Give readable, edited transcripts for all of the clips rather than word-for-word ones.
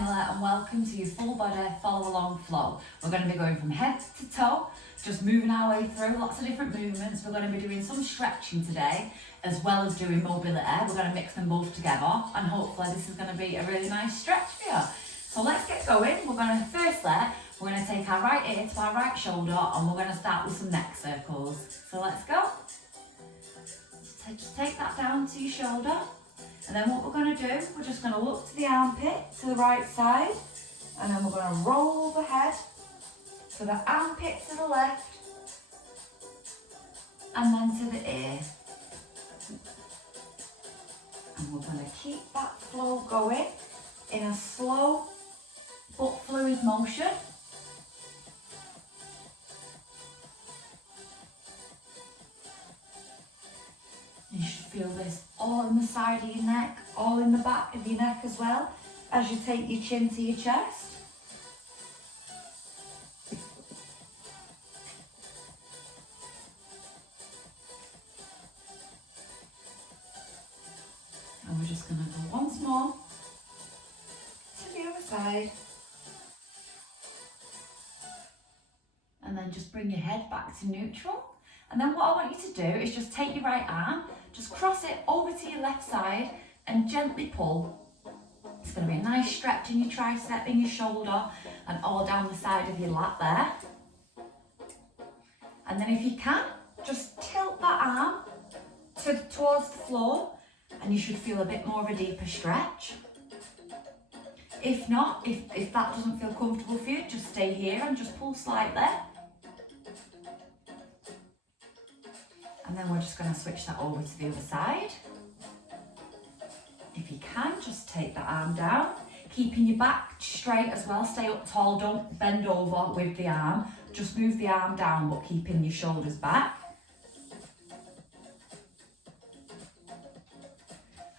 Isla and welcome to your full body follow along flow. We're going to be going from head to toe, just moving our way through lots of different movements. We're going to be doing some stretching today as well as doing mobility. We're going to mix them both together and hopefully this is going to be a really nice stretch for you. So let's get going. We're going to take our right ear to our right shoulder and we're going to start with some neck circles. So let's go. Just take that down to your shoulder. And then what we're going to do, we're just going to look to the armpit, to the right side, and then we're going to roll the head to the armpit to the left, and then to the ear. And we're going to keep that flow going in a slow but fluid motion. You should feel this all in the side of your neck, all in the back of your neck as well, as you take your chin to your chest. And we're just going to go once more to the other side. And then just bring your head back to neutral. And then what I want you to do is just take your right arm, just cross it over to your left side and gently pull. It's going to be a nice stretch in your tricep, in your shoulder and all down the side of your lat there. And then if you can, just tilt that arm towards the floor and you should feel a bit more of a deeper stretch. If not, if that doesn't feel comfortable for you, just stay here and just pull slightly. And then we're just going to switch that over to the other side. If you can, just take that arm down, keeping your back straight as well. Stay up tall, don't bend over with the arm. Just move the arm down, but keeping your shoulders back.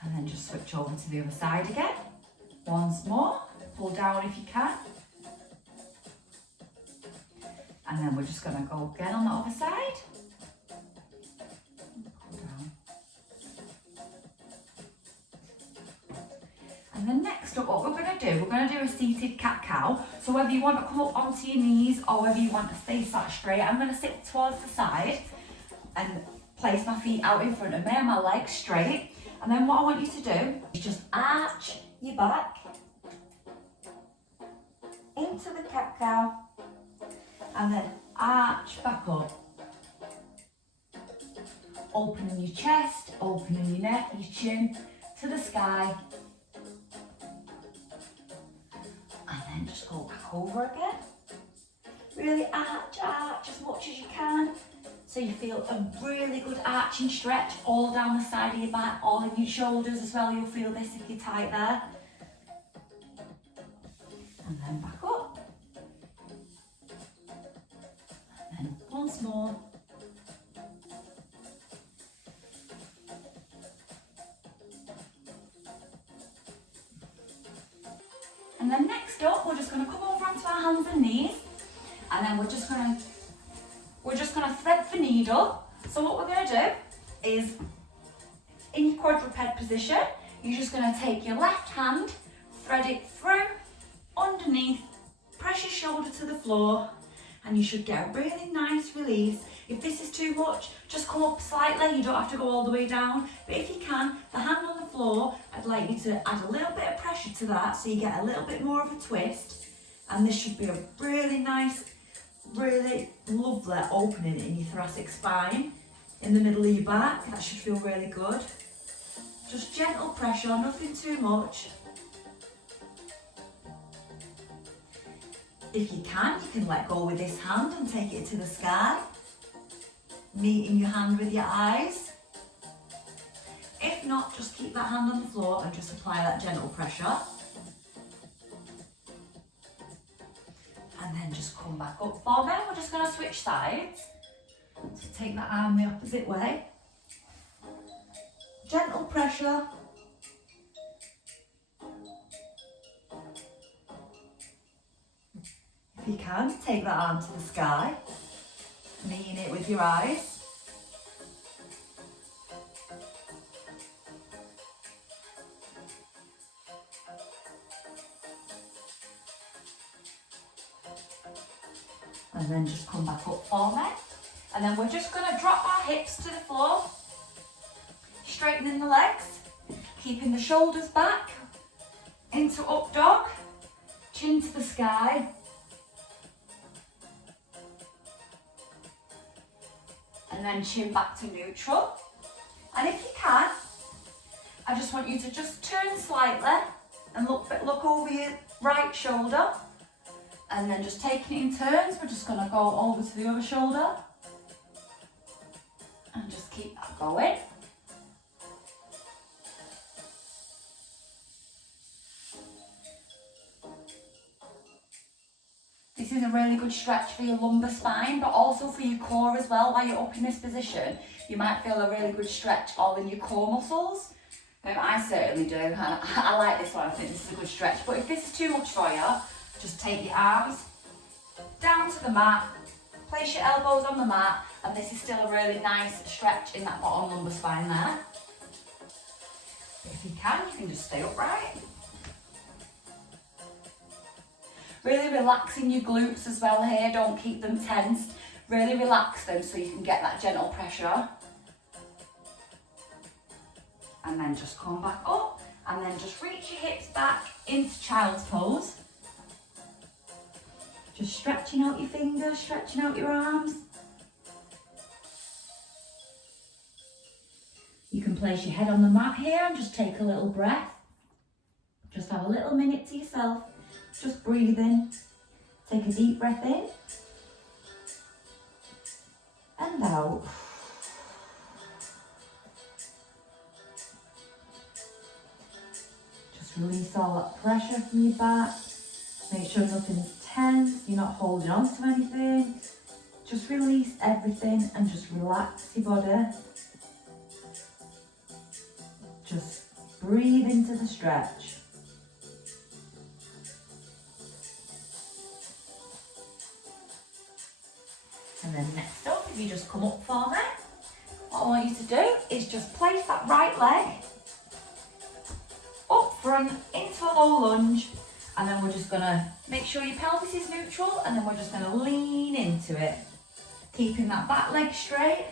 And then just switch over to the other side again. Once more, pull down if you can. And then we're just going to go again on the other side. And then next up, what we're going to do a seated cat-cow. So whether you want to come up onto your knees or whether you want to stay sat straight, I'm going to sit towards the side and place my feet out in front of me and my legs straight. And then what I want you to do is just arch your back into the cat-cow and then arch back up. Opening your chest, opening your neck, your chin to the sky. And then just go back over again. Really arch as much as you can. So you feel a really good arching stretch all down the side of your back, all in your shoulders as well. You'll feel this if you're tight there. And then back up. And then once more. And then next up, we're just going to come over onto our hands and knees, and then we're just going to thread the needle. So what we're going to do is, in your quadruped position, you're just going to take your left hand, thread it through, underneath, press your shoulder to the floor, and you should get a really nice release. If this is too much, just come up slightly. You don't have to go all the way down. But if you can, the hand on the floor, I'd like you to add a little bit of pressure to that so you get a little bit more of a twist. And this should be a really nice, really lovely opening in your thoracic spine, in the middle of your back. That should feel really good. Just gentle pressure, nothing too much. If you can let go with this hand and take it to the sky, meeting your hand with your eyes. If not, just keep that hand on the floor and just apply that gentle pressure. And then just come back up for me. We're just going to switch sides. So take that arm the opposite way. Gentle pressure. If you can, take that arm to the sky, meeting it with your eyes. And then just come back up for me. And then we're just going to drop our hips to the floor, straightening the legs, keeping the shoulders back, into up dog, chin to the sky. And then chin back to neutral. And if you can, I just want you to just turn slightly and look over your right shoulder. And then just taking it in turns, we're just going to go over to the other shoulder. And just keep that going. This is a really good stretch for your lumbar spine, but also for your core as well. While you're up in this position, you might feel a really good stretch all in your core muscles. I certainly do, and I like this one. I think this is a good stretch. But if this is too much for you, just take your arms down to the mat, place your elbows on the mat, and this is still a really nice stretch in that bottom lumbar spine there. But if you can just stay upright. Really relaxing your glutes as well here, don't keep them tense. Really relax them so you can get that gentle pressure. And then just come back up, and then just reach your hips back into child's pose. Just stretching out your fingers, stretching out your arms. You can place your head on the mat here and just take a little breath. Just have a little minute to yourself. Just breathe in. Take a deep breath in. And out. Just release all that pressure from your back. Make sure nothing's tense, you're not holding on to anything. Just release everything and just relax your body. Just breathe into the stretch. And then next up, if you just come up for me, what I want you to do is just place that right leg up front into a low lunge. And then we're just going to make sure your pelvis is neutral, and then we're just going to lean into it. Keeping that back leg straight.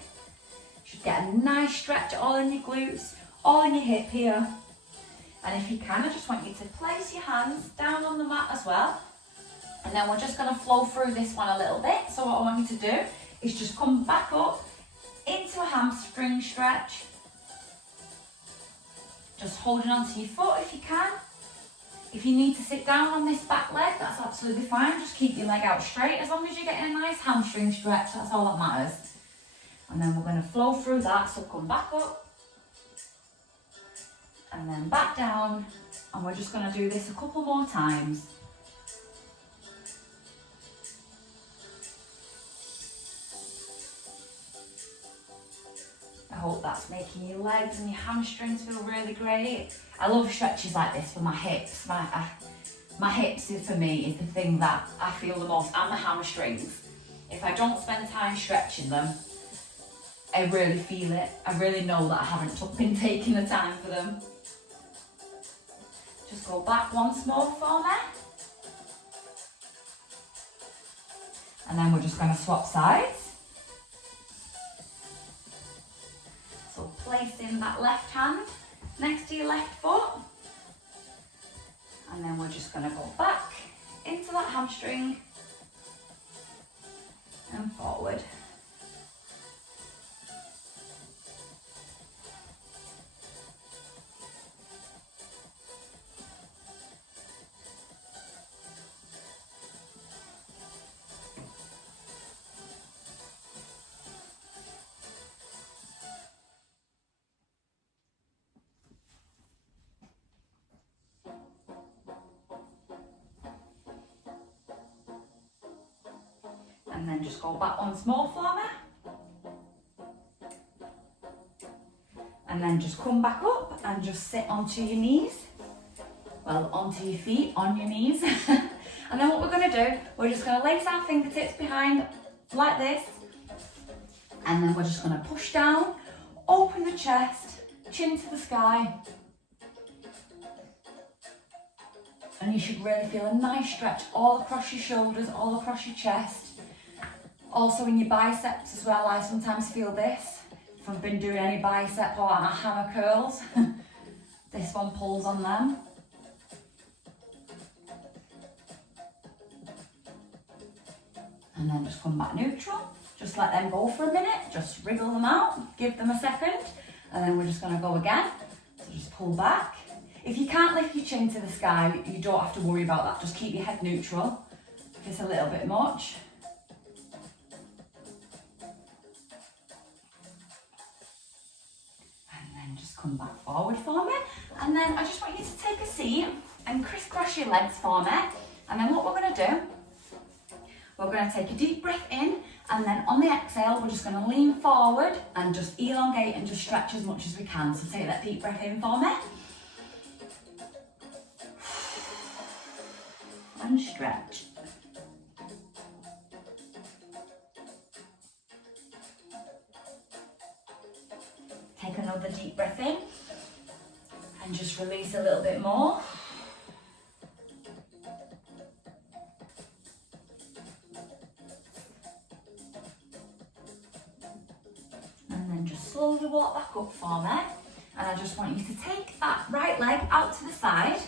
Should get a nice stretch all in your glutes, all in your hip here. And if you can, I just want you to place your hands down on the mat as well. And then we're just going to flow through this one a little bit. So what I want you to do is just come back up into a hamstring stretch. Just holding onto your foot if you can. If you need to sit down on this back leg, that's absolutely fine. Just keep your leg out straight. As long as you're getting a nice hamstring stretch, that's all that matters. And then we're going to flow through that. So come back up. And then back down. And we're just going to do this a couple more times. I hope that's making your legs and your hamstrings feel really great. I love stretches like this for my hips. My hips, for me, is the thing that I feel the most, and the hamstrings. If I don't spend time stretching them, I really feel it. I really know that I haven't been taking the time for them. Just go back once more for me. And then we're just going to swap sides. So placing that left hand next to your left foot. And then we're just going to go back into that hamstring and forward. And then just go back once more for me. And then just come back up and just sit onto your knees. Well, onto your feet, on your knees. And then what we're going to do, we're just going to lace our fingertips behind like this. And then we're just going to push down, open the chest, chin to the sky. And you should really feel a nice stretch all across your shoulders, all across your chest. Also in your biceps as well, I sometimes feel this. If I've been doing any bicep or hammer curls, this one pulls on them. And then just come back neutral. Just let them go for a minute, just wriggle them out, give them a second, and then we're just gonna go again. So just pull back. If you can't lift your chin to the sky, you don't have to worry about that. Just keep your head neutral. If it's a little bit much. And then just come back forward for me. And then I just want you to take a seat and crisscross your legs for me. And then what we're gonna do, we're going to take a deep breath in, and then on the exhale, we're just going to lean forward and just elongate and just stretch as much as we can. So take that deep breath in for me. And stretch. Take another deep breath in, and just release a little bit more. Slowly walk back up for me, and I just want you to take that right leg out to the side,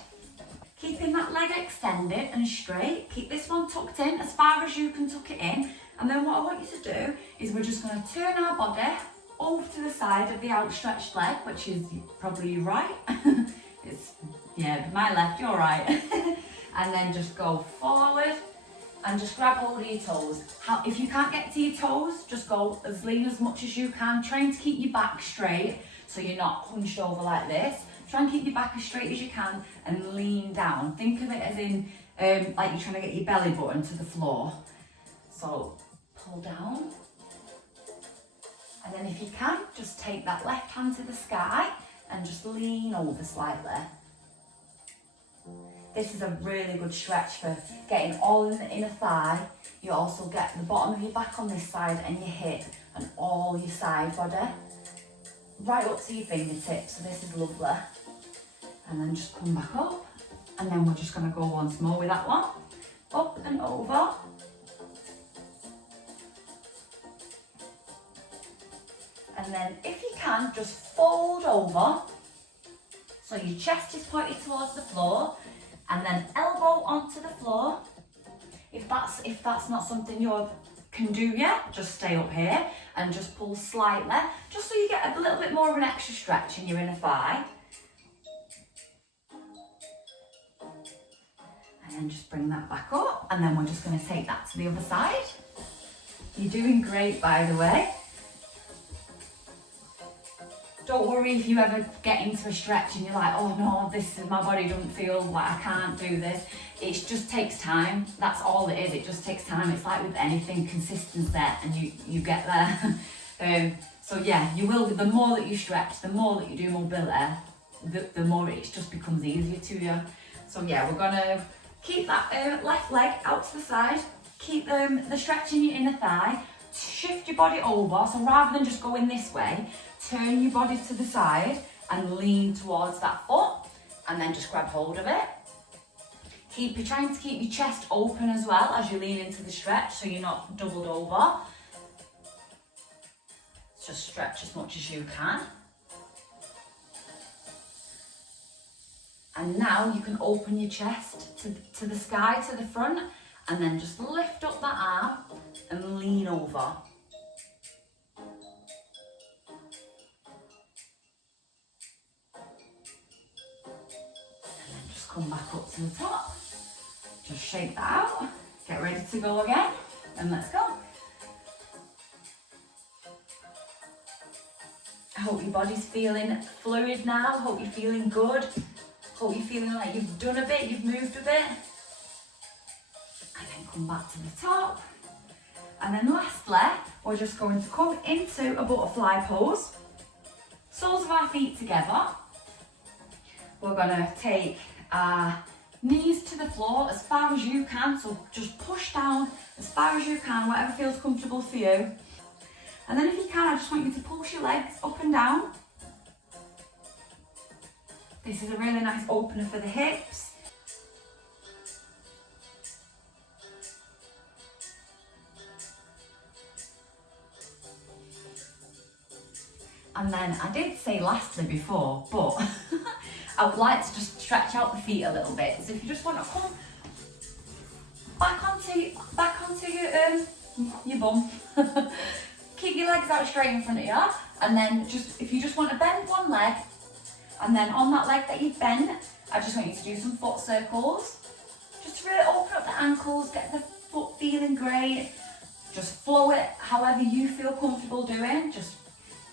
keeping that leg extended and straight. Keep this one tucked in as far as you can tuck it in, and then what I want you to do is we're just going to turn our body over to the side of the outstretched leg, which is probably your right. It's, yeah, my left, your right. And then just go forward and just grab hold of your toes. If you can't get to your toes, just go as lean as much as you can, trying to keep your back straight so you're not hunched over like this. Try and keep your back as straight as you can and lean down. Think of it as in like you're trying to get your belly button to the floor. So pull down. And then if you can, just take that left hand to the sky and just lean over slightly. This is a really good stretch for getting all in the inner thigh. You also get the bottom of your back on this side and your hip and all your side body. Right up to your fingertips, so this is lovely. And then just come back up. And then we're just going to go once more with that one. Up and over. And then if you can, just fold over. So your chest is pointed towards the floor. And then elbow onto the floor. If that's not something you can do yet, just stay up here and just pull slightly, just so you get a little bit more of an extra stretch in your inner thigh. And then just bring that back up, and then we're just going to take that to the other side. You're doing great, by the way. Don't worry if you ever get into a stretch and you're like, oh no, my body doesn't feel like I can't do this. It just takes time. That's all it is. It just takes time. It's like with anything, consistency, and you get there. So yeah, you will. The more that you stretch, the more that you do mobility, the more it just becomes easier to you. So yeah, we're gonna keep that left leg out to the side. Keep the stretch in your inner thigh. Shift your body over. So rather than just going this way, turn your body to the side and lean towards that foot, and then just grab hold of it. You're trying to keep your chest open as well as you lean into the stretch, so you're not doubled over. Just stretch as much as you can. And now you can open your chest to the sky, to the front, and then just lift up that arm and lean over. Come back up to the top, just shake that out, get ready to go again, and let's go. I hope your body's feeling fluid now, hope you're feeling good, hope you're feeling like you've done a bit, you've moved a bit. And then come back to the top. And then lastly, we're just going to come into a butterfly pose. Soles of our feet together. We're going to take our knees to the floor as far as you can, so just push down as far as you can, whatever feels comfortable for you. And then if you can, I just want you to pulse your legs up and down. This is a really nice opener for the hips. And then I did say lastly before, but I would like to just stretch out the feet a little bit. So if you just want to come back onto your bum, keep your legs out straight in front of you, and then if you just want to bend one leg, and then on that leg that you've bent, I just want you to do some foot circles. Just to really open up the ankles, get the foot feeling great. Just flow it however you feel comfortable doing. Just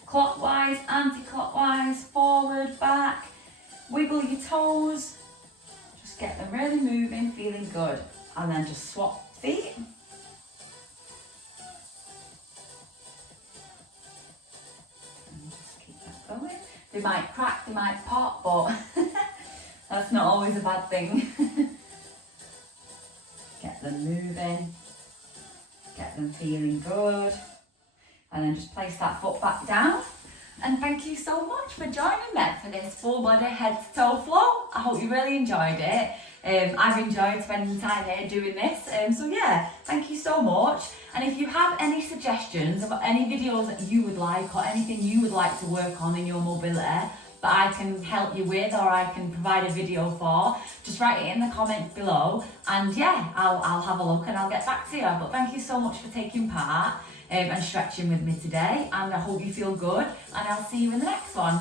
clockwise, anti-clockwise, forward, back. Wiggle your toes. Just get them really moving, feeling good. And then just swap feet. And just keep that going. They might crack, they might pop, but that's not always a bad thing. Get them moving. Get them feeling good. And then just place that foot back down. And thank you so much for joining me for this full body head to toe flow. I hope you really enjoyed it. I've enjoyed spending time here doing this. So yeah, thank you so much. And if you have any suggestions about any videos that you would like or anything you would like to work on in your mobility that I can help you with or I can provide a video for, just write it in the comments below. And yeah, I'll have a look and I'll get back to you. But thank you so much for taking part and stretching with me today. And I hope you feel good. And I'll see you in the next one.